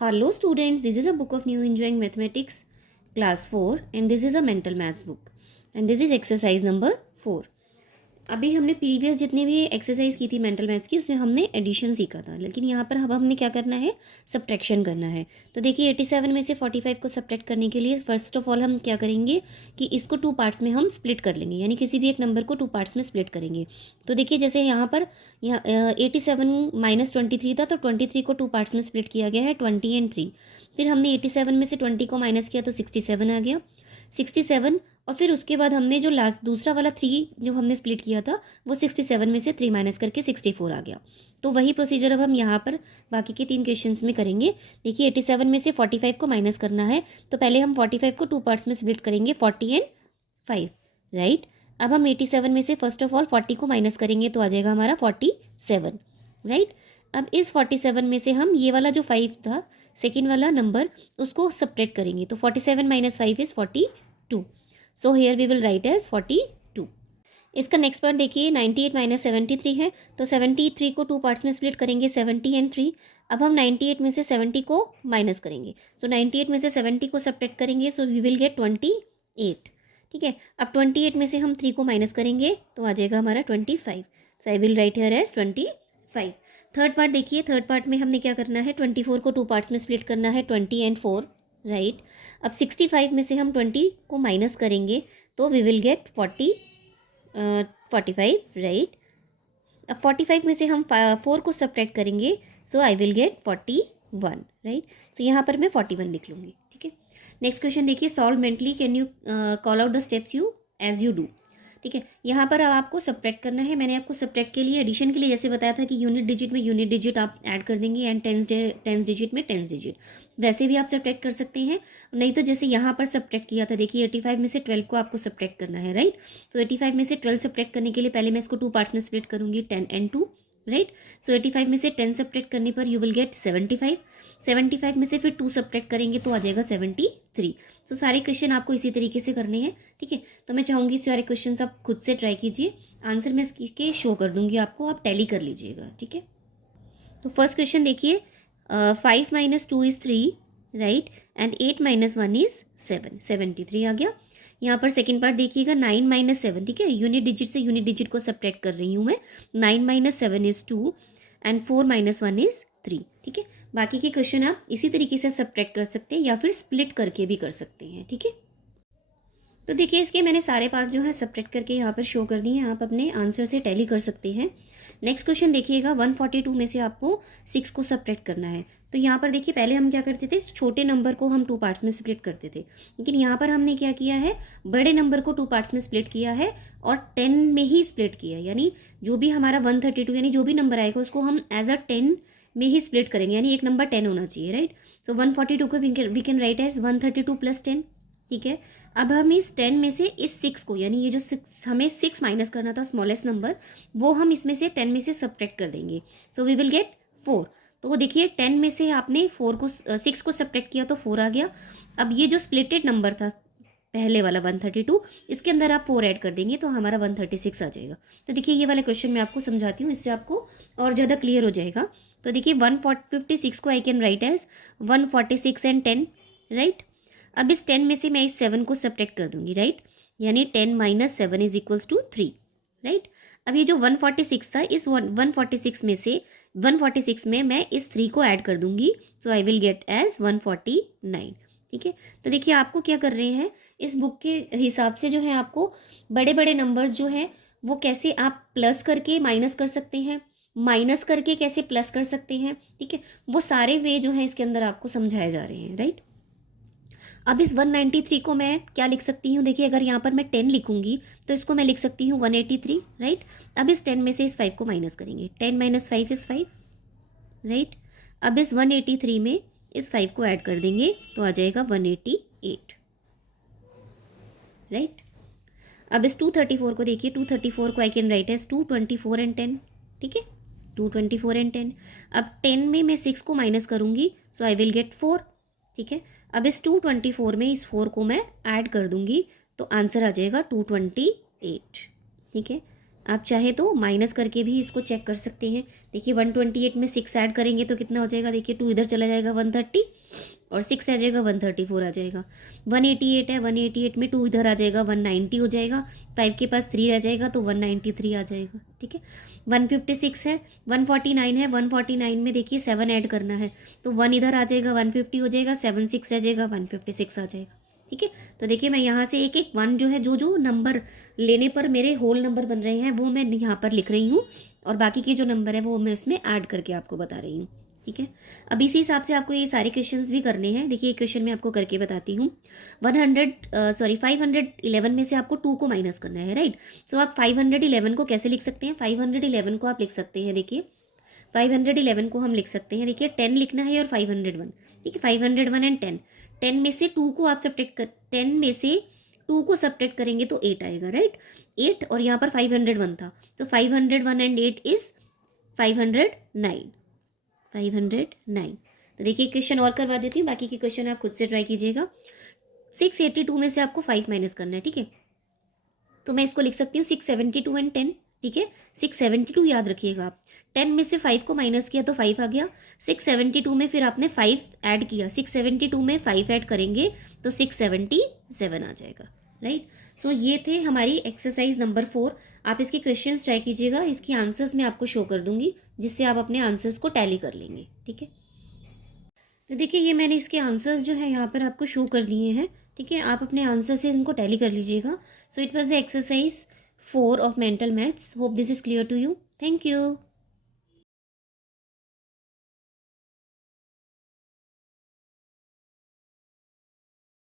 Hello students, this is a book of New Enjoying Mathematics class 4 and this is a mental maths book and this is exercise number 4. अभी हमने previous जितनी भी exercise की थी mental maths की उसमें हमने एडिशन सीखा था, लेकिन यहाँ पर अब हमने क्या करना है, सब्ट्रैक्शन करना है। तो देखिए 87 में से 45 को सब्ट्रैक्ट करने के लिए फर्स्ट ऑफ ऑल हम क्या करेंगे कि इसको टू पार्ट्स में हम स्प्लिट कर लेंगे, यानी किसी भी एक नंबर को टू पार्ट्स में स्प्लिट करेंगे। तो देखिए जैसे यहाँ पर 87 माइनस 23 था, तो 23 को टू पार्ट्स में स्प्लिट किया गया है 20 एंड 3। फिर हमने 87 में से 20 को माइनस किया तो 67 आ गया, 67। और फिर उसके बाद हमने जो लास्ट दूसरा वाला 3 जो हमने स्प्लिट किया था वो 67 में से 3 माइनस करके 64 आ गया। तो वही प्रोसीजर अब हम यहाँ पर बाकी के 3 क्वेश्चंस में करेंगे। देखिए 87 में से 45 को माइनस करना है, तो पहले हम 45 को टू पार्ट्स में स्प्लिट करेंगे 40 एंड 5, राइट। अब हम 87 में से फर्स्ट ऑफ ऑल 40 को माइनस करेंगे तो आ जाएगा हमारा 47, राइट। अब इस 47 में से हम ये वाला जो 5 था सेकेंड वाला नंबर उसको सब्ट्रैक्ट करेंगे, तो 47 minus 5 is 42। So here we will write as 42। इसका नेक्स्ट पार्ट देखिए 98 माइनस 73 है, तो 73 को टू पार्ट्स में स्प्लिट करेंगे 70 एंड 3। अब हम 98 में से 70 को माइनस करेंगे, तो 98 में से 70 को सब्ट्रैक्ट करेंगे, सो वी विल गेट 28, ठीक है। अब 28 में से हम 3 को माइनस करेंगे तो आ जाएगा हमारा 25, so I will write here as 25। Third part देखिए, थर्ड पार्ट में हमने क्या करना है, 24 को टू पार्ट्स में स्प्लिट करना है 20 एंड 4, राइट। अब 65 में से हम 20 को माइनस करेंगे तो वी विल गेट 45, राइट। अब 45 में से हम 4 को सब्ट्रैक्ट करेंगे, so I will get 41, right. तो यहाँ पर मैं 41 लिख लूँगी, ठीक है। नेक्स्ट क्वेश्चन देखिए, solve mentally, can you call out the steps you as you do, ठीक है। यहाँ पर अब आपको सब्ट्रैक्ट करना है। मैंने आपको सब्ट्रैक्ट के लिए, एडिशन के लिए जैसे बताया था कि यूनिट डिजिट में यूनिट डिजिट आप ऐड कर देंगे एंड टेंस डिजिट में टेंस डिजिट, वैसे भी आप सब्ट्रैक्ट कर सकते हैं। नहीं तो जैसे यहाँ पर सब्ट्रैक्ट किया था, देखिए 85 में से 12 को आपको सब्ट्रैक्ट करना है, राइट। तो 85 में से 12 सब्ट्रैक्ट करने के लिए पहले मैं इसको टू पार्ट्स में स्प्लिट करूँगी 10 एंड 2, राइट। सो 85 में से 10 सब्ट्रैक्ट करने पर यू विल गेट 75, 75 में से फिर 2 सब्ट्रैक्ट करेंगे तो आ जाएगा 73। सो सारे क्वेश्चन आपको इसी तरीके से करने हैं, ठीक है। तो मैं चाहूँगी सारे क्वेश्चन आप खुद से ट्राई कीजिए, आंसर मैं इसके शो कर दूंगी आपको, आप टैली कर लीजिएगा, ठीक है। तो फर्स्ट क्वेश्चन देखिए, 5 minus 2 is 3, right, and 8 minus 1 is 7, 73 आ गया। यहाँ पर सेकंड पार्ट देखिएगा, 9 माइनस 7, ठीक है, यूनिट डिजिट से यूनिट डिजिट को सब्ट्रैक्ट कर रही हूँ मैं। 9 minus 7 is 2 and 4 minus 1 is 3, ठीक है। बाकी के क्वेश्चन आप इसी तरीके से सब्ट्रैक्ट कर सकते हैं या फिर स्प्लिट करके भी कर सकते हैं, ठीक है। तो देखिए इसके मैंने सारे पार्ट जो है सब्ट्रैक्ट करके यहाँ पर शो कर दिए हैं, आप अपने आंसर से टैली कर सकते हैं। नेक्स्ट क्वेश्चन देखिएगा, 142 में से आपको 6 को सब्ट्रैक्ट करना है। तो यहाँ पर देखिए पहले हम क्या करते थे, छोटे नंबर को हम टू पार्ट्स में स्प्लिट करते थे, लेकिन यहाँ पर हमने क्या किया है, बड़े नंबर को टू पार्ट्स में स्प्लिट किया है और 10 में ही स्प्लिट किया है। यानी जो भी हमारा 132 यानी जो भी नंबर आएगा उसको हम एज अ 10 में ही स्प्लिट करेंगे, यानी एक नंबर 10 होना चाहिए, राइट। सो 142 को we can write as 132 plus 10, ठीक है। अब हम इस 10 में से इस 6 को, यानी ये जो 6 हमें 6 माइनस करना था स्मॉलेस्ट नंबर, वो हम इसमें से 10 में से सब्ट्रैक्ट कर देंगे, सो वी विल गेट 4। तो वो देखिए 10 में से आपने 6 को सब्ट्रैक्ट किया तो 4 आ गया। अब ये जो स्प्लिटेड नंबर था पहले वाला 132, इसके अंदर आप 4 ऐड कर देंगे तो हमारा 136 आ जाएगा। तो देखिए ये वाले क्वेश्चन मैं आपको समझाती हूँ, इससे आपको और ज़्यादा क्लियर हो जाएगा। तो देखिए 156 को I can write as 146 and 10, right. अब इस 10 में से मैं इस 7 को सब्ट्रैक्ट कर दूंगी, राइट, यानी 10 minus 7 is equals to 3, right. अब ये जो 146 था, इस 146 में से 146 में मैं इस 3 को ऐड कर दूंगी, सो आई विल गेट एज 149, ठीक है। तो देखिए आपको क्या कर रहे हैं, इस बुक के हिसाब से जो है आपको बड़े बड़े नंबर्स जो है वो कैसे आप प्लस करके माइनस कर सकते हैं, माइनस करके कैसे प्लस कर सकते हैं, ठीक है, वो सारे वे जो है इसके अंदर आपको समझाए जा रहे हैं, राइट। अब इस 193 को मैं क्या लिख सकती हूँ, देखिए अगर यहाँ पर मैं 10 लिखूंगी तो इसको मैं लिख सकती हूँ 183, राइट। अब इस 10 में से इस 5 को माइनस करेंगे, 10 माइनस 5 इज़ 5, राइट। अब इस 183 में इस 5 को ऐड कर देंगे तो आ जाएगा 188, राइट। अब इस 234 को देखिए, 234 को I can write as 224 and 10, ठीक है, 224 एंड 10। अब 10 में मैं 6 को माइनस करूँगी, सो आई विल गेट 4, ठीक है। अब इस 224 में इस 4 को मैं ऐड कर दूंगी तो आंसर आ जाएगा 228, ठीक है। आप चाहे तो माइनस करके भी इसको चेक कर सकते हैं। देखिए 128 में 6 ऐड करेंगे तो कितना हो जाएगा, देखिए 2 इधर चला जाएगा 130 और 6 रह जाएगा 134 आ जाएगा। 188 है, 188 में 2 इधर आ जाएगा 190 हो जाएगा, 5 के पास 3 रह जाएगा तो 193 आ जाएगा। ठीक है, 156 है, 149 है, 149 में देखिए 7 ऐड करना है तो 1 इधर आ जाएगा 150 हो जाएगा, 7 6 रह जाएगा 156 आ जाएगा। ठीक है, तो देखिए मैं यहाँ से एक एक वन जो है, जो जो नंबर लेने पर मेरे होल नंबर बन रहे हैं वो मैं यहाँ पर लिख रही हूँ और बाकी के जो नंबर है वो मैं इसमें ऐड करके आपको बता रही हूँ। ठीक है, अब इसी हिसाब से आपको ये सारे क्वेश्चंस भी करने हैं। देखिए एक क्वेश्चन मैं आपको करके बताती हूँ। 511 में से आपको 2 को माइनस करना है, राइट। सो आप 511 को कैसे लिख सकते हैं, 511 को आप लिख सकते हैं, देखिए 511 को हम लिख सकते हैं, देखिए 10 लिखना है और 501, ठीक है, 501 एंड 10, 10 में से 2 को आप सब्ट्रैक्ट कर, 10 में से 2 को सब्ट्रैक्ट करेंगे तो 8 आएगा, राइट। 8 और यहाँ पर 501 था तो 501 एंड 8 इज 509, 509। तो देखिए क्वेश्चन और करवा देती हूँ, बाकी के क्वेश्चन आप खुद से ट्राई कीजिएगा। 682 में से आपको 5 माइनस करना है, ठीक है, तो मैं इसको लिख सकती हूँ 672 एंड 10, ठीक है। 672 याद रखिएगा आप, 10 में से 5 को माइनस किया तो 5 आ गया, 672 में फिर आपने 5 ऐड किया, 672 में 5 ऐड करेंगे तो 677 आ जाएगा, राइट। सो ये थे हमारी एक्सरसाइज नंबर 4। आप इसके क्वेश्चंस ट्राई कीजिएगा, इसकी आंसर्स मैं आपको शो कर दूंगी जिससे आप अपने आंसर्स को टैली कर लेंगे, ठीक है। तो देखिए ये मैंने इसके आंसर्स जो है यहाँ पर आपको शो कर दिए हैं, ठीक है। आप अपने आंसर से इनको टैली कर लीजिएगा। So it was the exercise 4 of mental maths. Hope this is clear to you. Thank you.